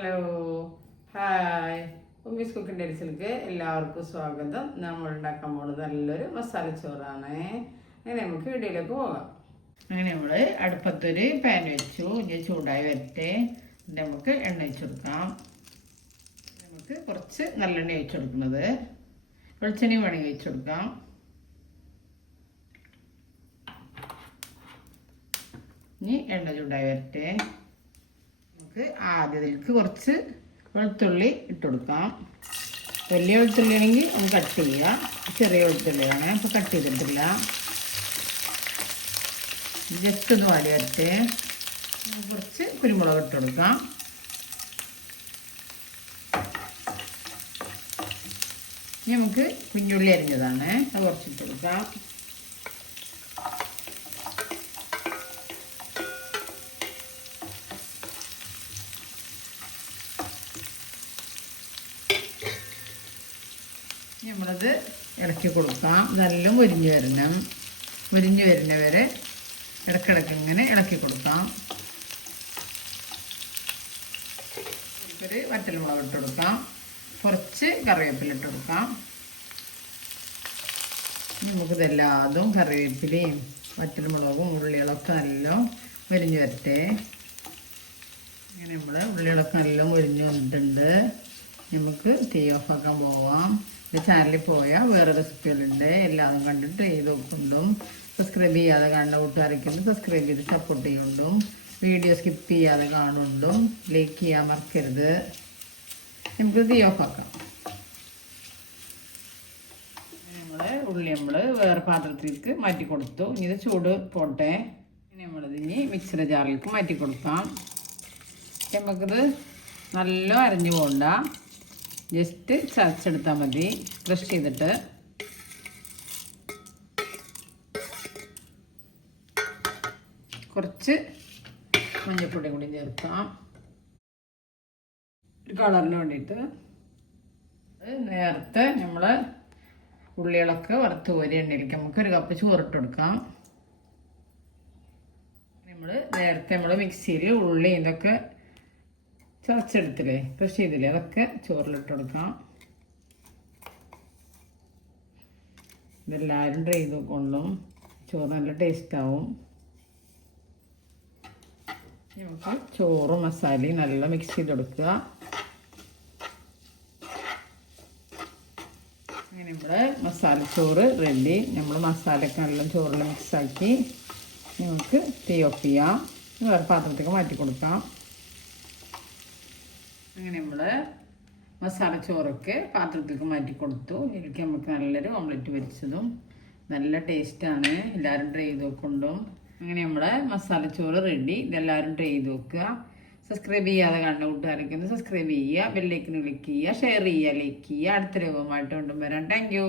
Hello hi Ummis cooking ഡേയ്സിലേക്ക് എല്ലാവർക്കും സ്വാഗതം. നമ്മൾ ഉണ്ടാക്കാൻ പോകുന്നത് നല്ലൊരു മസാല ചോറാണ്. അങ്ങനെ നമുക്ക് വീഡിയോയിലേക്ക് പോകാം. അങ്ങനെ നമ്മൾ അടുപ്പത്തൊരു പാൻ വെച്ചു. ഇനി ചൂടായി വരട്ടെ. നമുക്ക് എണ്ണ ഒഴിച്ചു കൊടുക്കാം. നമുക്ക് കുറച്ച് നല്ലെണ്ണ ഒഴിച്ചു കൊടുക്കുന്നത്. വെളിച്ചെണ്ണ വേണമെങ്കിൽ ഒഴിച്ചു കൊടുക്കാം. ഇനി എണ്ണ ചൂടായി വരട്ടെ. നമുക്ക് ആദ്യത്തിലേക്ക് കുറച്ച് വെളുത്തുള്ളി ഇട്ട് കൊടുക്കാം. വലിയ വെളുത്തുള്ളി ആണെങ്കിൽ നമുക്ക് കട്ട് ചെയ്യുക. ചെറിയ വെളുത്തുള്ളിയാണ്, അപ്പോൾ കട്ട് ചെയ്തിട്ടില്ല. ജസ്റ്റ് ഒന്ന് വാടി വരട്ടെ. കുറച്ച് കുരുമുളക് ഇട്ട് കൊടുക്കാം. ഇനി നമുക്ക് കുഞ്ഞുള്ളി അരിഞ്ഞതാണ്, അത് കുറച്ചിട്ട് കൊടുക്കാം. നമ്മളത് ഇളക്കി കൊടുക്കാം. നല്ല മുരിഞ്ഞ് വരണം. മുരിഞ്ഞ് വരുന്നവരെ ഇടയ്ക്കിടയ്ക്ക് ഇങ്ങനെ ഇളക്കി കൊടുക്കാം. ഒരു വറ്റൽമുളക് ഇട്ട് കൊടുക്കാം. കുറച്ച് കറിവേപ്പില ഇട്ട് കൊടുക്കാം. നമുക്കിതെല്ലാതും കറിവേപ്പിലയും വറ്റൽമുളകും ഉള്ളികളൊക്കെ നല്ല മുരിഞ്ഞ് വരട്ടെ. അങ്ങനെ നമ്മൾ ഉള്ളികളൊക്കെ നല്ല മുരിഞ്ഞ് വന്നിട്ടുണ്ട്. നമുക്ക് തീ ഓഫാക്കാൻ പോവാം. എൻ്റെ ചാനലിൽ പോയാൽ വേറെ റെസിപ്പികളുണ്ട്, എല്ലാതും കണ്ടിട്ട് ട്രൈ ചെയ്ത് നോക്കുന്നുണ്ടും സബ്സ്ക്രൈബ് ചെയ്യാതെ കാണുന്ന കൂട്ടുകാരൊക്കെ സബ്സ്ക്രൈബ് ചെയ്ത് സപ്പോർട്ട് ചെയ്യുന്നുണ്ടും വീഡിയോ സ്കിപ്പ് ചെയ്യാതെ കാണുന്നുണ്ടും ലൈക്ക് ചെയ്യാൻ മറക്കരുത്. നമുക്ക് തീ ഓഫാക്കാം. ഉള്ളി നമ്മൾ വേറെ പാത്രത്തിലേക്ക് മാറ്റി കൊടുത്തു. ഇനി ഇത് ചൂട് പോട്ടെ. ഇനി നമ്മളിതിന് മിക്സിയുടെ ജാറിലേക്ക് മാറ്റി കൊടുക്കാം. നമുക്കിത് നല്ല അരഞ്ഞു പോകണ്ട, ജസ്റ്റ് ചതച്ചെടുത്താൽ മതി. ക്രഷ് ചെയ്തിട്ട് കുറച്ച് മഞ്ഞൾപ്പൊടി കൂടി ചേർക്കാം, ഒരു കളറിന് വേണ്ടിയിട്ട്. നേരത്തെ നമ്മൾ ഉള്ളികളൊക്കെ വറുത്ത് കോരി എണ്ണയിലേക്ക് നമുക്ക് ഒരു കപ്പ് ചോറിട്ട് കൊടുക്കാം. നേരത്തെ നമ്മൾ മിക്സിയിൽ ഉള്ളി ഇതൊക്കെ ചതച്ചെടുത്തില്ലേ, ക്രഷ് ചെയ്തില്ലേ, അതൊക്കെ ചോറിലിട്ട് കൊടുക്കാം. ഇതെല്ലാവരും ട്രൈ ചെയ്ത് കൊള്ളും. ചോറ് നല്ല ടേസ്റ്റാവും. നമുക്ക് ചോറും മസാലയും നല്ല മിക്സ് ചെയ്ത് കൊടുക്കുക. അങ്ങനെ നമ്മുടെ മസാലച്ചോറ് റെഡി. നമ്മൾ മസാലയൊക്കെ നല്ല ചോറിൽ മിക്സാക്കി നമുക്ക് തീ ഓഫ് ചെയ്യാം. വേറെ പാത്രത്തേക്ക് മാറ്റി കൊടുക്കാം. അങ്ങനെ നമ്മൾ മസാല ചോറൊക്കെ പാത്രത്തിലേക്ക് മാറ്റി കൊടുത്തു. ഇതിലേക്ക് നമുക്ക് നല്ലൊരു ഓംലെറ്റ് പൊരിച്ചതും നല്ല ടേസ്റ്റാണ്. എല്ലാവരും ട്രൈ ചെയ്ത് നോക്കുന്നുണ്ടും. അങ്ങനെ നമ്മുടെ മസാല ചോറ് റെഡി. ഇതെല്ലാവരും ട്രൈ ചെയ്ത് നോക്കുക. സബ്സ്ക്രൈബ് ചെയ്യാതെ കാണുന്ന കൂട്ടുകാരൊക്കെ ഒന്ന് സബ്സ്ക്രൈബ് ചെയ്യുക, ബെല്ലൈക്കന് ക്ലിക്ക് ചെയ്യുക, ഷെയർ ചെയ്യുക, ലൈക്ക് ചെയ്യുക. അടുത്ത രൂപമായിട്ട് കൊണ്ടുവരാം. Thank you.